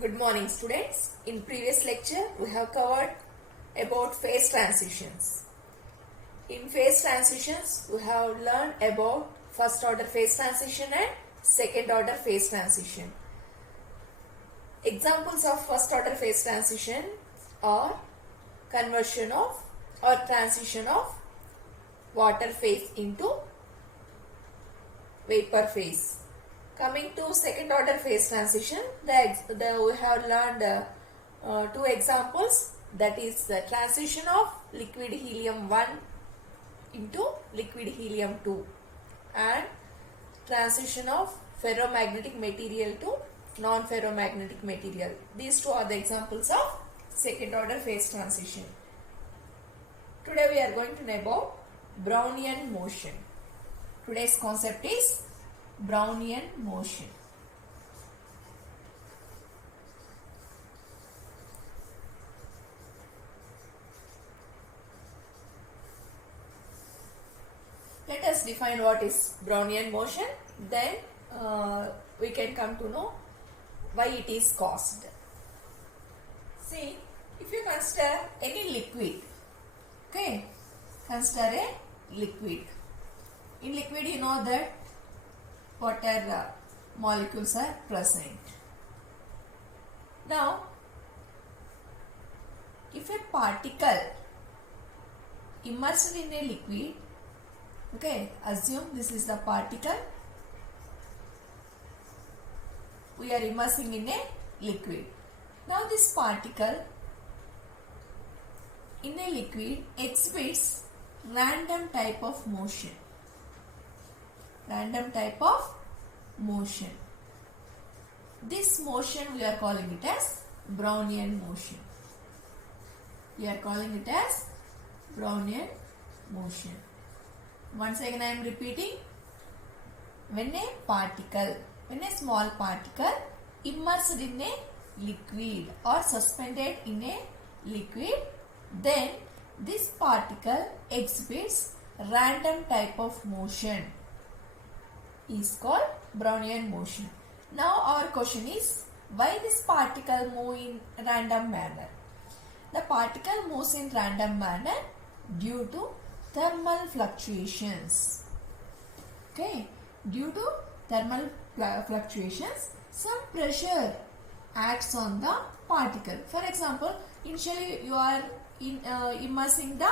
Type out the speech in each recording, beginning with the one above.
Good morning students. In previous lecture we have covered about phase transitions. In phase transitions we have learned about first order phase transition and second order phase transition. Examples of first order phase transition are conversion of or transition of water phase into vapor phase. Coming to second order phase transition, we have learned two examples, that is the transition of liquid helium 1 into liquid helium 2 and transition of ferromagnetic material to non-ferromagnetic material. These two are the examples of second order phase transition. Today we are going to know about Brownian motion. Today's concept is Brownian motion. Let us define what is Brownian motion, then we can come to know why it is caused. See, if you consider any liquid, okay, consider a liquid. In liquid you know that water molecules are present. Now, if a particle immersed in a liquid, okay, assume this is the particle, we are immersing in a liquid. Now this particle in a liquid exhibits random type of motion. Random type of motion. This motion we are calling it as Brownian motion. We are calling it as Brownian motion. Once again I am repeating. When a small particle immersed in a liquid or suspended in a liquid, then this particle exhibits random type of motion is called Brownian motion. Now our question is, why this particle move in random manner? The particle moves in random manner due to thermal fluctuations. Okay, due to thermal fluctuations, some pressure acts on the particle. For example, initially you are immersing the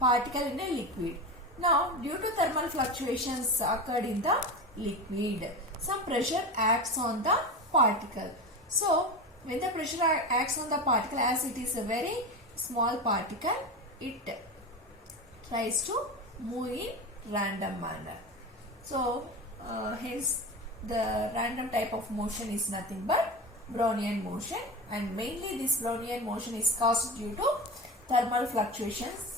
particle in a liquid. Now, due to thermal fluctuations occurred in the liquid, some pressure acts on the particle. So, when the pressure acts on the particle, as it is a very small particle, it tries to move in random manner. So, hence the random type of motion is nothing but Brownian motion, and mainly this Brownian motion is caused due to thermal fluctuations.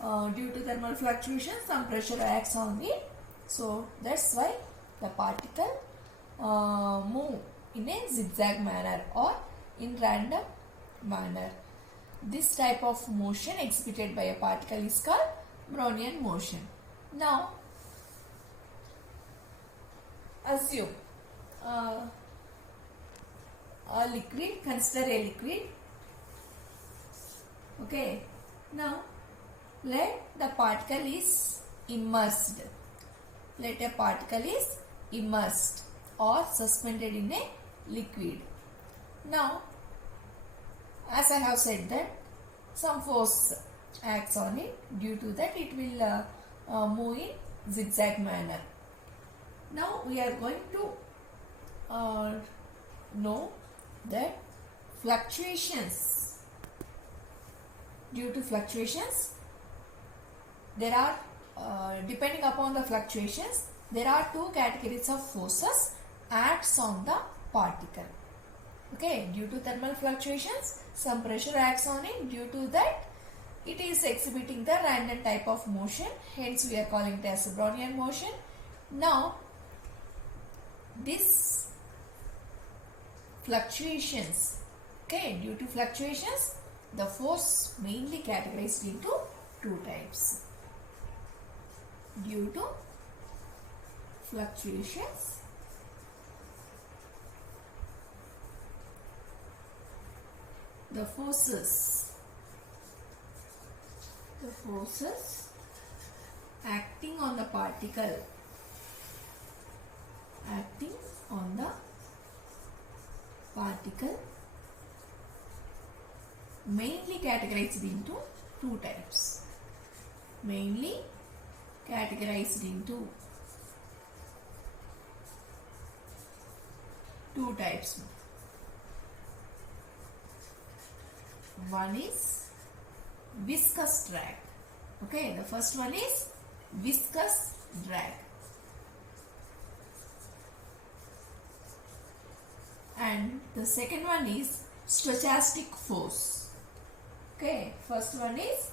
Due to thermal fluctuations, some pressure acts on it. So that's why the particle move in a zigzag manner or in random manner. This type of motion exhibited by a particle is called Brownian motion. Now, assume a liquid, consider a liquid. Okay, now let the particle is immersed. Let a particle is immersed or suspended in a liquid. Now, as I have said that some force acts on it. Due to that, it will move in zigzag manner. Now we are going to know that fluctuations. Due to fluctuations, there are depending upon the fluctuations, there are two categories of forces acts on the particle. Okay, due to thermal fluctuations, some pressure acts on it. Due to that, it is exhibiting the random type of motion. Hence, we are calling it as Brownian motion. Now, this fluctuations, okay, due to fluctuations, the force mainly categorized into two types. Due to fluctuations, the forces acting on the particle mainly categorized into two types. One is viscous drag. Okay, the first one is viscous drag. And the second one is stochastic force. Okay, first one is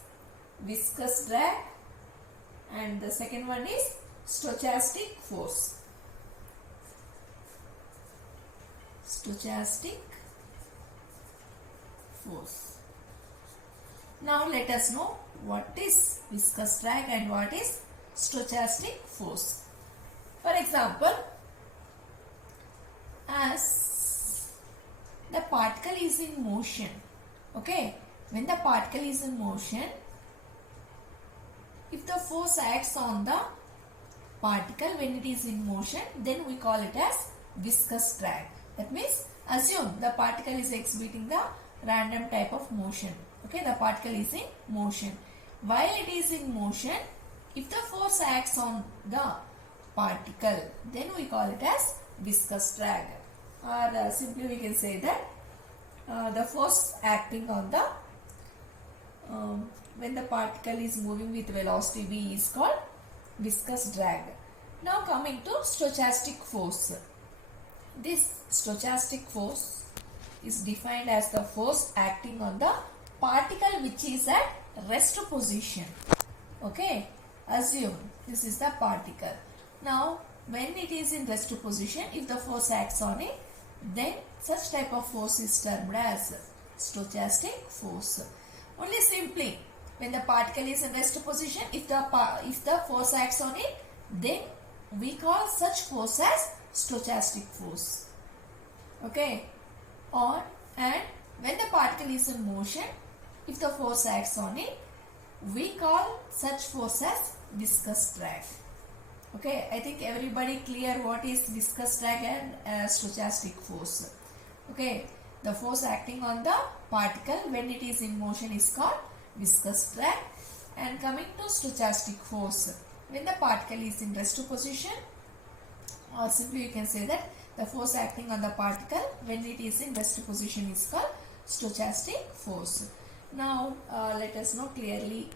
viscous drag and the second one is stochastic force. Now let us know what is viscous drag and what is stochastic force. For example, as the particle is in motion, okay, when the particle is in motion, if the force acts on the particle when it is in motion, then we call it as viscous drag. That means assume the particle is exhibiting the random type of motion. Okay, the particle is in motion. While it is in motion, if the force acts on the particle, then we call it as viscous drag. Or simply we can say that the force acting on the when the particle is moving with velocity v is called viscous drag. Now coming to stochastic force. This stochastic force is defined as the force acting on the particle which is at rest position. Okay, assume this is the particle. Now when it is in rest position, if the force acts on it, then such type of force is termed as stochastic force. Only simply when the particle is in rest position, if the force acts on it, then we call such force as stochastic force. Okay, and when the particle is in motion, if the force acts on it, we call such force as viscous drag. Okay, I think everybody clear what is viscous drag and stochastic force. Okay, the force acting on the particle when it is in motion is called viscous drag. And coming to stochastic force, when the particle is in rest position, or simply you can say that the force acting on the particle when it is in rest position is called stochastic force. Now let us know clearly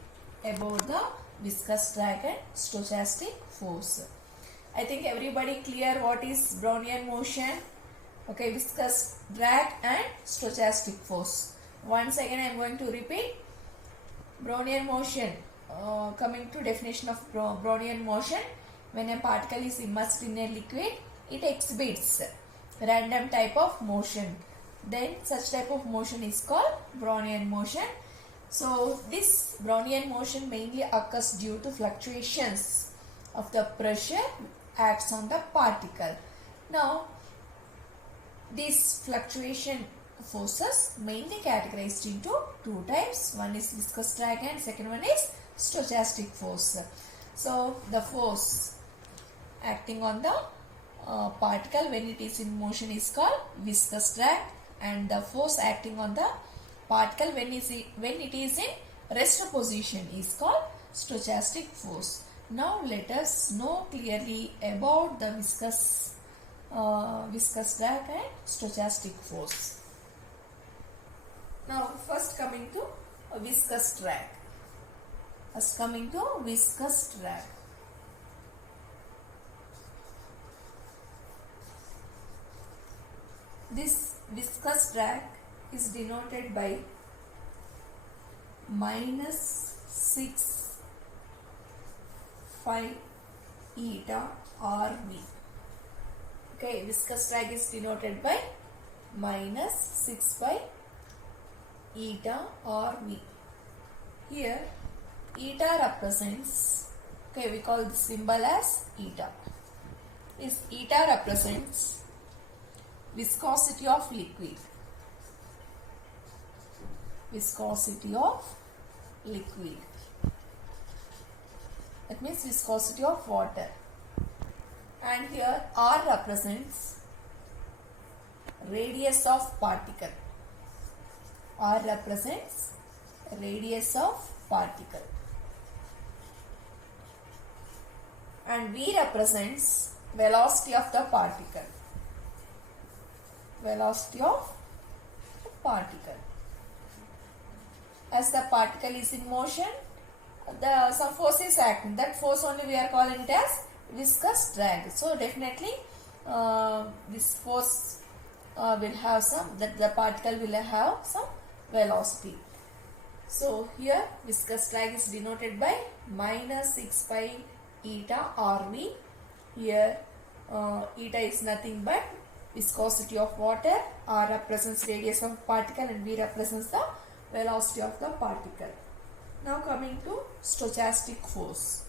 about the viscous drag and stochastic force. I think everybody clear what is Brownian motion. Okay, viscous drag and stochastic force. Once again I am going to repeat. Brownian motion. Coming to definition of Brownian motion, when a particle is immersed in a liquid, it exhibits random type of motion. Then such type of motion is called Brownian motion. So this Brownian motion mainly occurs due to fluctuations of the pressure acts on the particle. Now these fluctuation forces mainly categorized into two types. One is viscous drag and second one is stochastic force. So the force acting on the particle when it is in motion is called viscous drag, and the force acting on the particle when it is in rest position is called stochastic force. Now let us know clearly about the viscous drag and stochastic force. Now first coming to viscous drag. This viscous drag is denoted by -6 phi eta RV. Okay, viscous drag is denoted by -6 phi eta RV. Here eta represents, okay, we call the symbol as eta. This eta represents viscosity of liquid. viscosity of liquid. That means viscosity of water. And here R represents radius of particle. R represents radius of particle. And V represents velocity of the particle. Velocity of the particle. As the particle is in motion, some force is acting. That force only we are calling it as viscous drag. So definitely this force will have some, that the particle will have some velocity. So here viscous drag is denoted by minus 6 pi eta RV. Here eta is nothing but viscosity of water, R represents radius of particle and V represents the velocity of the particle. Now coming to stochastic force.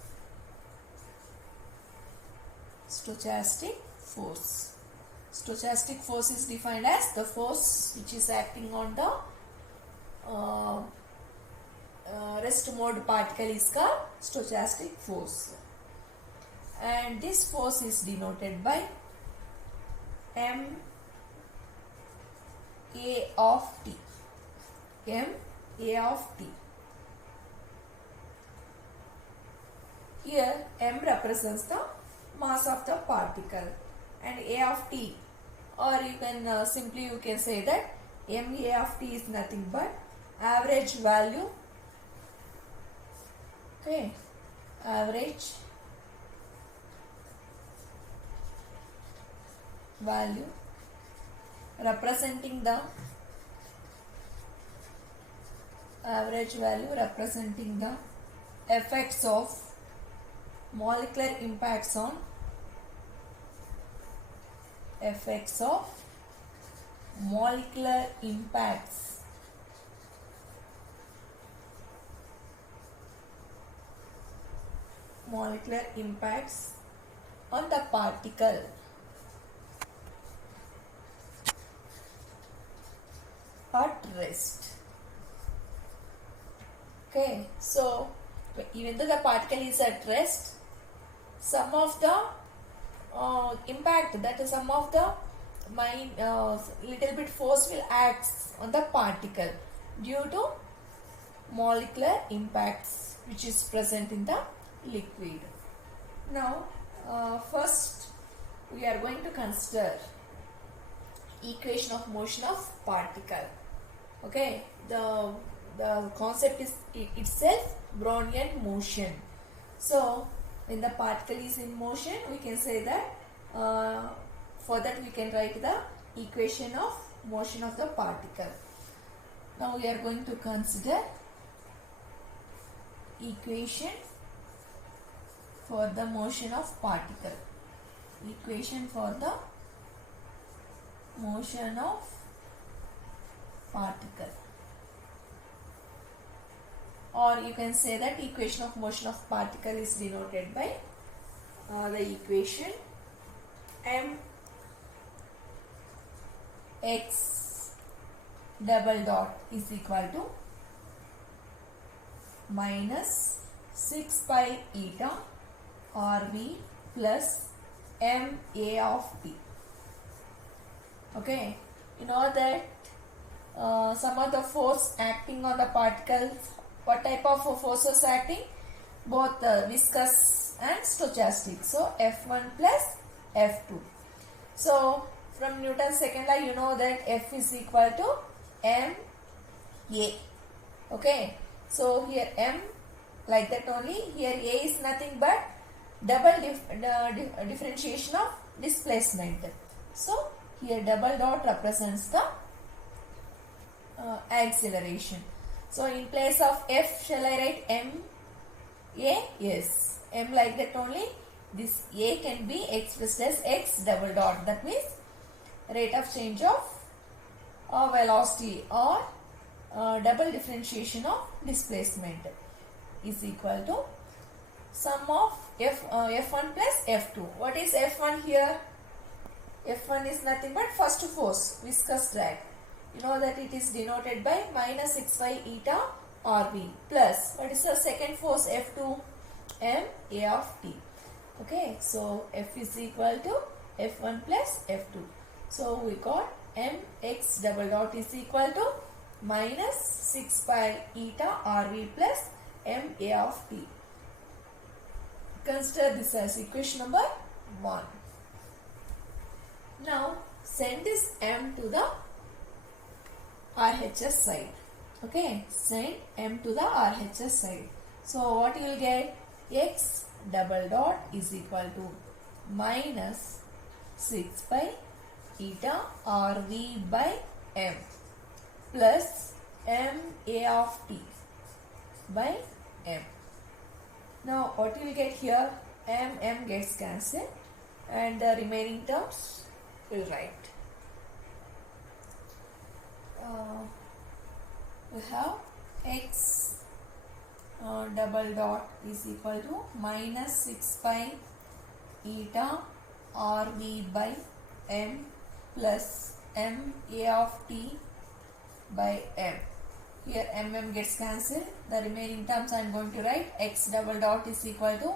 Stochastic force. Stochastic force is defined as the force which is acting on the rest mode particle is called stochastic force. And this force is denoted by M A of T. M A of T. Here M represents the mass of the particle and A of T, or you can simply you can say that M A of T is nothing but average value. Okay, average value representing the effects of molecular impacts on molecular impacts on the particle. At rest. Okay, so even though the particle is at rest, some of the impact, that is some of the little bit force will act on the particle due to molecular impacts which is present in the liquid. Now first we are going to consider equation of motion of particle. Okay, the concept is itself Brownian motion. So when the particle is in motion, we can say that for that we can write the equation of motion of the particle. Now we are going to consider equation for the motion of particle. Equation for the motion of particle, or you can say that equation of motion of particle is denoted by the equation m x double dot is equal to minus 6 pi eta RV plus m A of T. Okay, you know that some of the force acting on the particles, what type of forces acting? Both viscous and stochastic. So F1 plus F2. So from Newton's second law, you know that F is equal to m A. Okay, so here m like that only. Here A is nothing but double differentiation of displacement. So here double dot represents the acceleration. So in place of F, shall I write M A? Yes, M like that only. This A can be expressed as X double dot. That means rate of change of velocity or double differentiation of displacement is equal to sum of F1 plus F2. What is F1 here? F1 is nothing but first force, viscous drag. You know that it is denoted by minus 6y eta RV plus, what is the second force F2? M A of T. Okay, so F is equal to F1 plus F2. So we got Mx double dot is equal to minus 6 pi eta RV plus M A of T. Consider this as equation number 1. Now send this M to the RHS side. Okay, send M to the RHS side. So what you will get? X double dot is equal to minus 6 pi eta RV by M plus M A of T by M. Now what you will get here? M gets cancelled and the remaining terms will write. We have X double dot is equal to minus 6 pi eta RV by M plus M A of T by M. Here gets cancelled. The remaining terms I am going to write. X double dot is equal to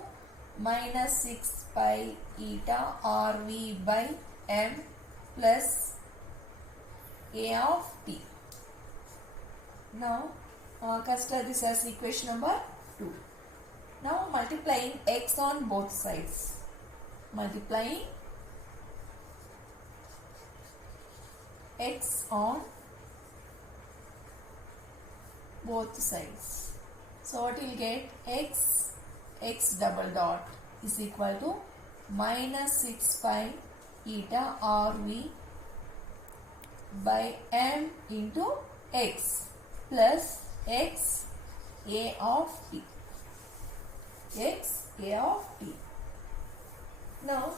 minus 6 pi eta RV by M plus A of T. Now consider this as equation number 2. Now multiplying x on both sides. Multiplying x on both sides. So what you will get? X double dot is equal to minus 6 pi eta RV by M into x plus X A of T. X A of T. Now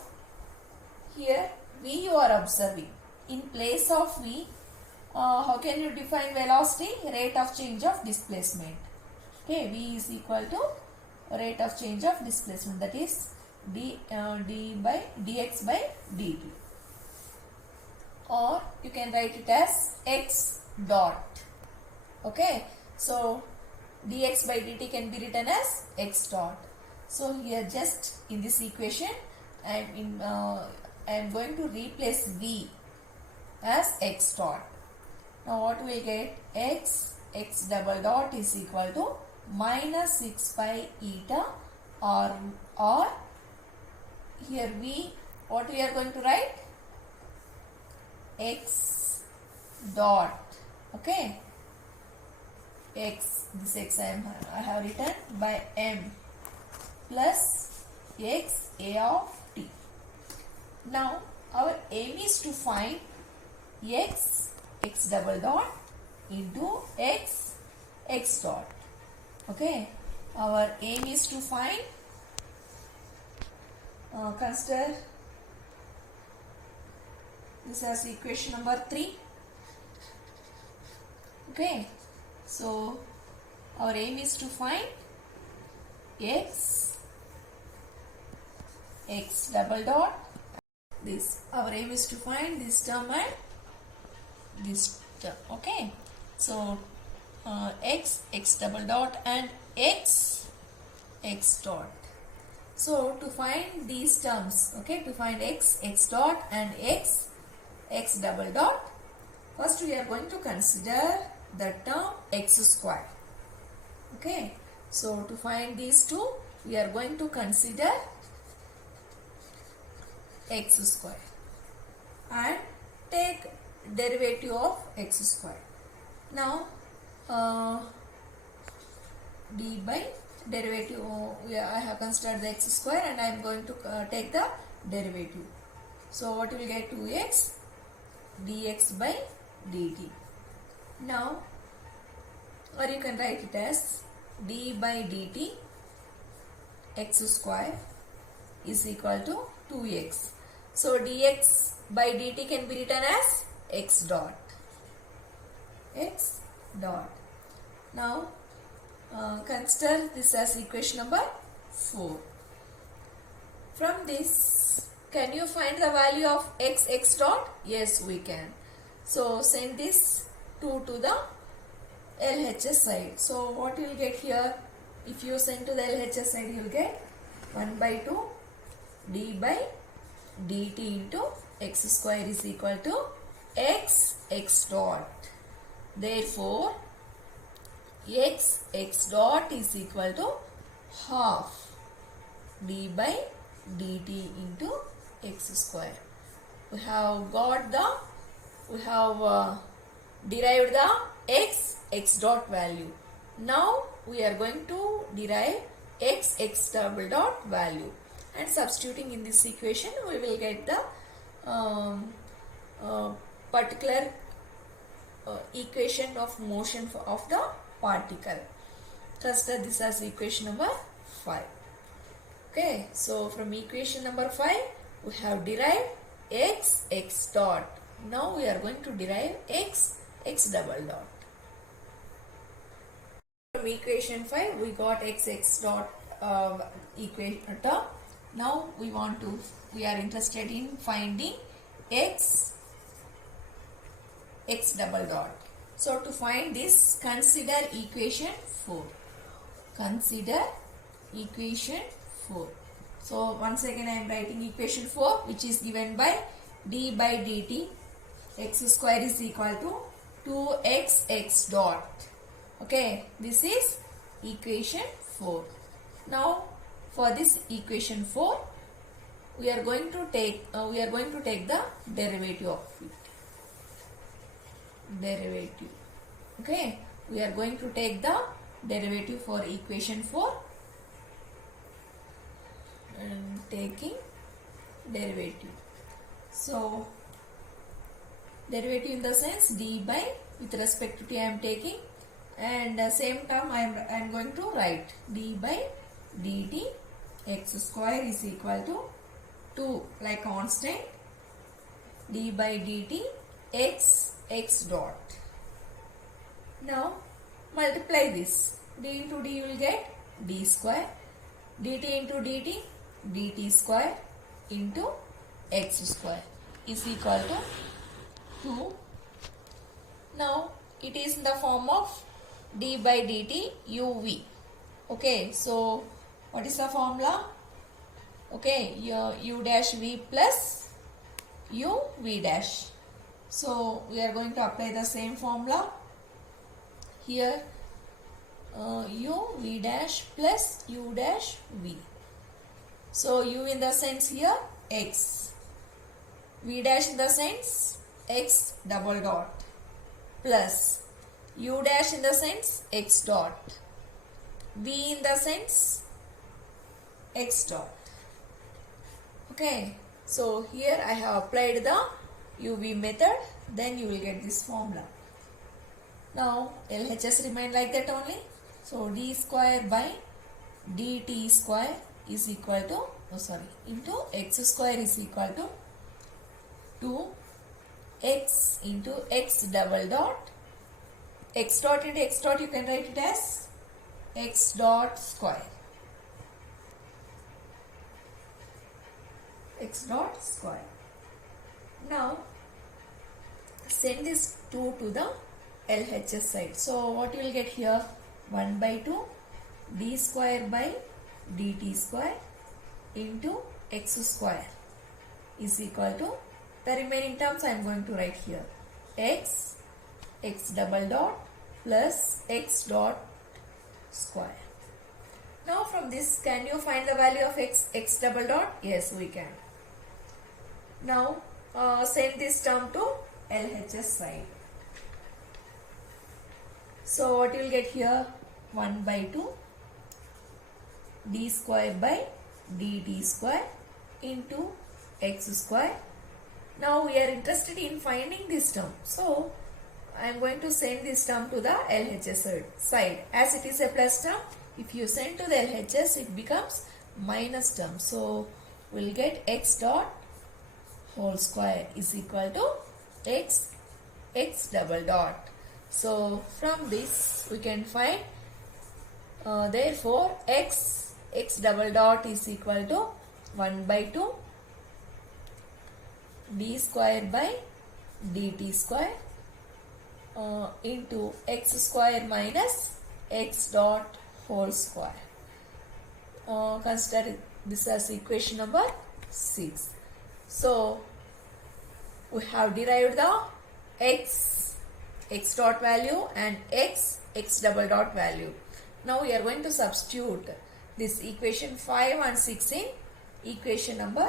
here V you are observing. In place of V, how can you define velocity? Rate of change of displacement. Okay, V is equal to rate of change of displacement, that is dx by dt. Or you can write it as x dot. Okay, so dx by dt can be written as x dot. So here just in this equation I am going to replace V as x dot. Now what we get? X double dot is equal to minus 6 pi eta or here V, what we are going to write? X dot. Okay, x, this x I have written by M plus x A of T. Now our aim is to find x double dot into x dot. Okay, our aim is to find, consider this as equation number 3. Okay, so our aim is to find x double dot. This, our aim is to find this term and this term. Okay, so x double dot and x dot. So to find these terms, okay, to find x dot and x double dot, first we are going to consider the term x square. Okay, so to find these two we are going to consider x square and take derivative of x square. Now d by derivative, I have considered the x square and I am going to take the derivative. So what you will get? 2x dx by dt. Now, or you can write it as d by dt x square is equal to 2x. So dx by dt can be written as x dot. X dot. Now consider this as equation number 4. From this, can you find the value of x dot? Yes, we can. So send this 2 to the LHS side. So what you will get here? If you send to the LHS side, you will get 1 by 2 d by dt into x square is equal to x dot. Therefore, x dot is equal to half d by dt into x square. We have derived the x dot value. Now we are going to derive x double dot value, and substituting in this equation we will get the particular equation of motion of the particle. Consider this as equation number 5. Okay, so from equation number 5 we have derived x dot. Now we are going to derive x double dot. From equation 5 we got x dot equation term. Now we are interested in finding x double dot. So to find this, consider equation 4. Consider equation 4. So once again I am writing equation 4, which is given by d by dt x square is equal to 2x dot. Okay, this is equation 4. Now for this equation 4, we are going to take the derivative of it. Derivative. Okay, we are going to take the derivative for equation 4. And taking derivative. So derivative in the sense d by, with respect to t I am taking, and same term I am going to write d by dt x square is equal to 2 like constant d by dt x dot. Now multiply this, d into d you will get d square, dt into dt dt square into x square is equal to 2. Now it is in the form of d by dt uv. Okay, so what is the formula? Okay, u dash v plus u v dash. So we are going to apply the same formula here, u v dash plus u dash v. So u in the sense here x, v dash in the sense x double dot, plus u dash in the sense x dot, v in the sense x dot. Okay, so here I have applied the uv method, then you will get this formula. Now LHS remain like that only. So d square by dt square is equal to, into x square is equal to 2x into x double dot, x dot into x dot you can write it as x dot square, x dot square. Now send this 2 to the LHS side. So what you will get here, 1 by 2 d square by dt square into x square is equal to, the remaining terms I am going to write here, x double dot plus x dot square. Now from this, can you find the value of x double dot? Yes, we can. Now send this term to LHS side. So what you will get here, 1 by 2 d square by dt square into x square. Now we are interested in finding this term. So I am going to send this term to the LHS side. As it is a plus term, if you send to the LHS, it becomes minus term. So we will get x dot whole square is equal to x double dot. So from this we can find, therefore x double dot is equal to 1 by 2 d square by dt square into x square minus x dot whole square. Consider this as equation number 6. So we have derived the x dot value and x double dot value. Now we are going to substitute this equation 5 and 6 in equation number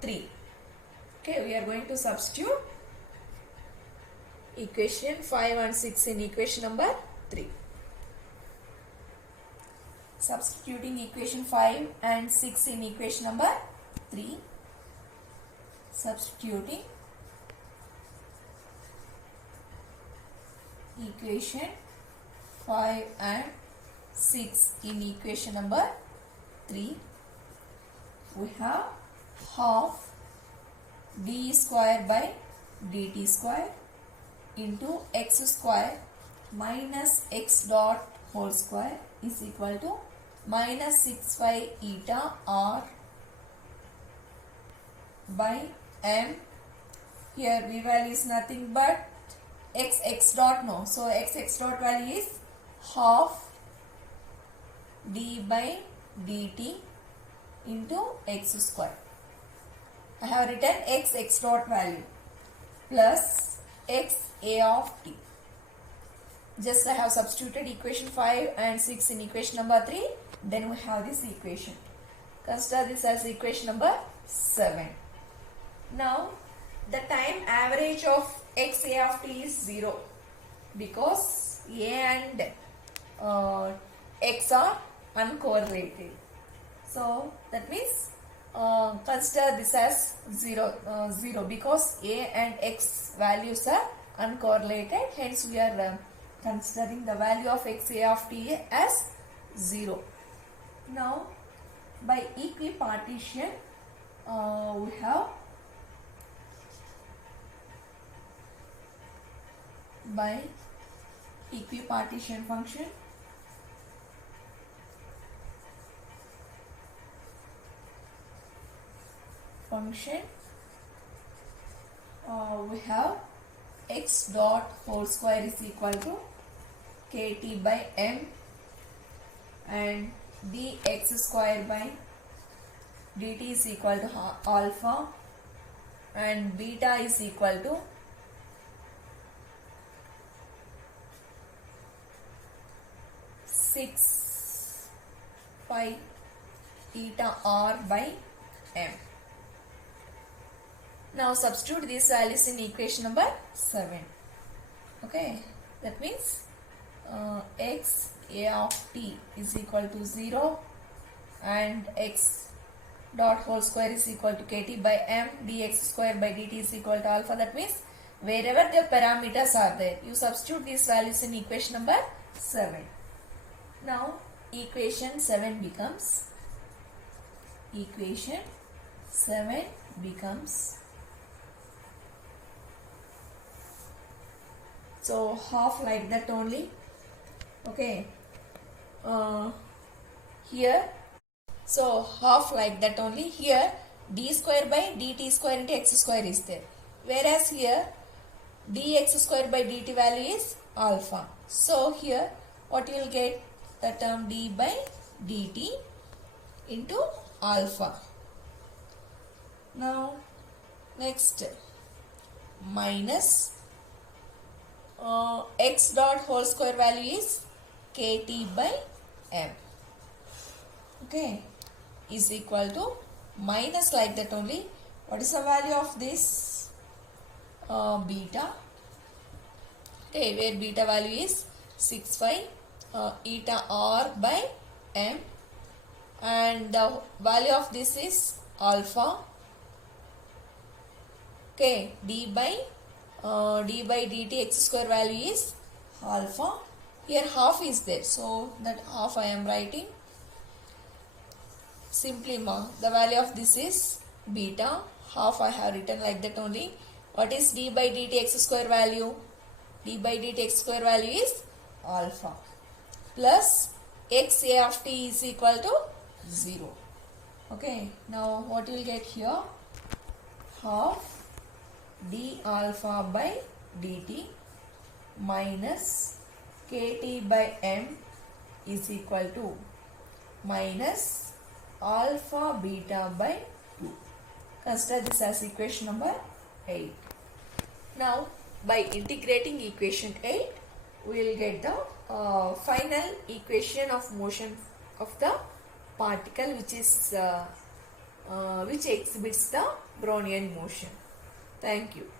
3. Okay, we are going to substitute equation 5 and 6 in equation number 3. Substituting equation 5 and 6 in equation number 3. Substituting equation 5 and 6 in equation number 3. We have half d square by dt square into x square minus x dot whole square is equal to minus 6 phi eta r by m. Here v value is nothing but x dot, no. So x dot value is half d by dt into x square. I have written x dot value plus x a of t. Just I have substituted equation 5 and 6 in equation number 3. Then we have this equation. Consider this as equation number 7. Now the time average of x a of t is 0 because a and x are uncorrelated. So that means consider this as 0 because a and x values are uncorrelated. Hence we are considering the value of x a of t as 0. Now by equipartition we have by equipartition function we have x dot whole square is equal to kt by m and dx square by dt is equal to alpha and beta is equal to 6 phi eta r by m. Now substitute these values in equation number 7. Okay, that means x a of t is equal to 0 and x dot whole square is equal to kt by m, dx square by dt is equal to alpha. That means wherever the parameters are there, you substitute these values in equation number 7. Now equation 7 becomes so half like that only. Okay, here so half like that only. Here d square by dt square into x square is there, whereas here dx square by dt value is alpha. So here what you will get, the term d by dt into alpha. Now next minus x dot whole square value is kt by m. Okay, is equal to minus like that only. What is the value of this? Beta. Okay, where beta value is 6 phi eta r by m and the value of this is alpha. Okay, d by dt x square value is alpha. Here half is there, so that half I am writing. Simply mark the value of this is beta, half I have written like that only. What is d by dt x square value? D by dt x square value is alpha plus x a of t is equal to 0. Okay, now what you will get here? Half d alpha by dt minus kt by m is equal to minus alpha beta by 2. Consider this as equation number 8. Now, by integrating equation 8, we will get the final equation of motion of the particle, which exhibits the Brownian motion. Thank you.